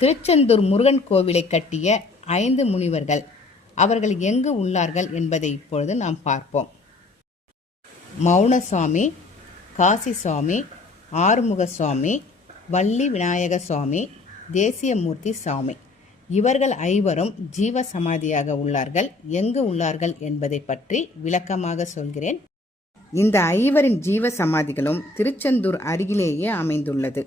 திருச்செந்தூர் முருகன் கோவிலை கட்டிய 5 முனிவர்கள் அவர்கள் எங்கு உள்ளார்கள் என்பதை இப்பொழுது நாம் பார்ப்போம். மௌனசாமி, காசிசாமி, ஆறுமுகசாமி, வள்ளி விநாயக சுவாமி, தேசியமூர்த்தி சாமி இவர்கள் 5வரும் ஜீவ சமாதியாக உள்ளார்கள். எங்கு உள்ளார்கள் என்பதை பற்றி விளக்கமாக சொல்கிறேன். இந்த 5வரின் ஜீவ சமாதிகளும் திருச்செந்தூர் அருகிலேயே அமைந்துள்ளது.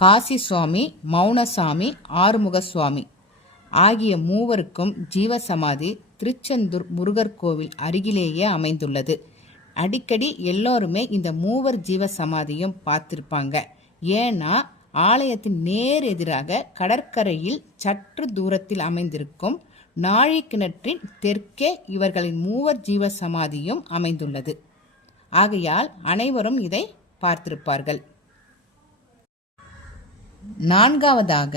காசி சுவாமி, மௌனசாமி, ஆறுமுகசுவாமி ஆகிய மூவருக்கும் ஜீவசமாதி திருச்செந்தூர் முருகர் கோவில் அருகிலேயே அமைந்துள்ளது. அடிக்கடி எல்லோருமே இந்த மூவர் ஜீவசமாதியும் பார்த்திருப்பாங்க. ஏன்னா ஆலயத்தின் நேர் எதிராக கடற்கரையில் சற்று தூரத்தில் அமைந்திருக்கும் நாழி கிணற்றின் தெற்கே இவர்களின் மூவர் ஜீவசமாதியும் அமைந்துள்ளது. ஆகையால் அனைவரும் இதை பார்த்திருப்பார்கள். 4வதாக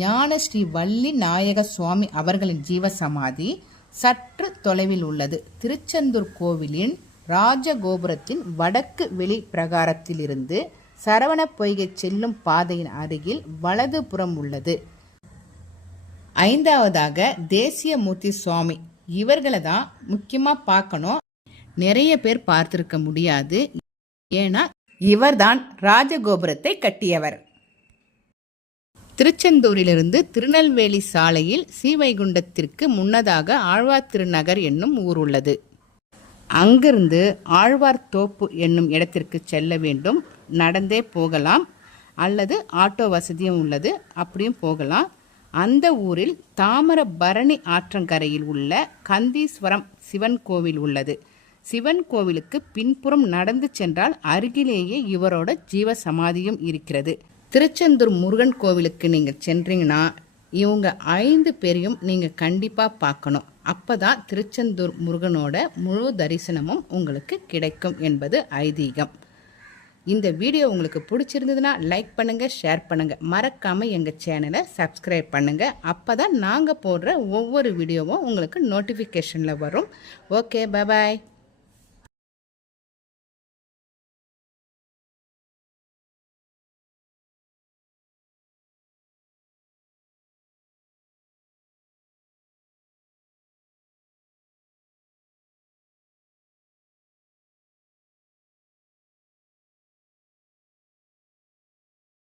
ஞான ஸ்ரீ வள்ளி நாயக சுவாமி அவர்களின் ஜீவசமாதி சற்று தொலைவில் உள்ளது. திருச்செந்தூர் கோவிலின் ராஜகோபுரத்தின் வடக்கு வெளி பிரகாரத்திலிருந்து சரவண பொய்கை செல்லும் பாதையின் அருகில் வலது புறம் உள்ளது. 5வதாக தேசியமூர்த்தி சுவாமி இவர்களை தான் முக்கியமாக பார்க்கணும். நிறைய பேர் பார்த்திருக்க முடியாது. ஏன்னா இவர்தான் ராஜகோபுரத்தை கட்டியவர். திருச்செந்தூரிலிருந்து திருநெல்வேலி சாலையில் ஸ்ரீவைகுண்டத்திற்கு முன்னதாக ஆழ்வார் திருநகர் என்னும் ஊர் உள்ளது. அங்கிருந்து ஆழ்வார் தோப்பு என்னும் இடத்திற்கு செல்ல வேண்டும். நடந்தே போகலாம் அல்லது ஆட்டோ வசதியும் உள்ளது, அப்படியும் போகலாம். அந்த ஊரில் தாமிரபரணி ஆற்றங்கரையில் உள்ள கந்தீஸ்வரம் சிவன் கோவில் உள்ளது. சிவன் கோவிலுக்கு பின்புறம் நடந்து சென்றால் அருகிலேயே இவரோட ஜீவ சமாதியும் இருக்கிறது. திருச்செந்தூர் முருகன் கோவிலுக்கு நீங்கள் சென்றீங்கன்னா இவங்க 5 பேரையும் நீங்கள் கண்டிப்பாக பார்க்கணும். அப்போதான் திருச்செந்தூர் முருகனோட முழு தரிசனமும் உங்களுக்கு கிடைக்கும் என்பது ஐதீகம். இந்த வீடியோ உங்களுக்கு பிடிச்சிருந்ததுன்னா லைக் பண்ணுங்கள், ஷேர் பண்ணுங்கள். மறக்காமல் எங்கள் சேனலை சப்ஸ்கிரைப் பண்ணுங்கள். அப்போ தான் நாங்கள் போடுற ஒவ்வொரு வீடியோவும் உங்களுக்கு நோட்டிஃபிகேஷனில் வரும். ஓகே, பாய்.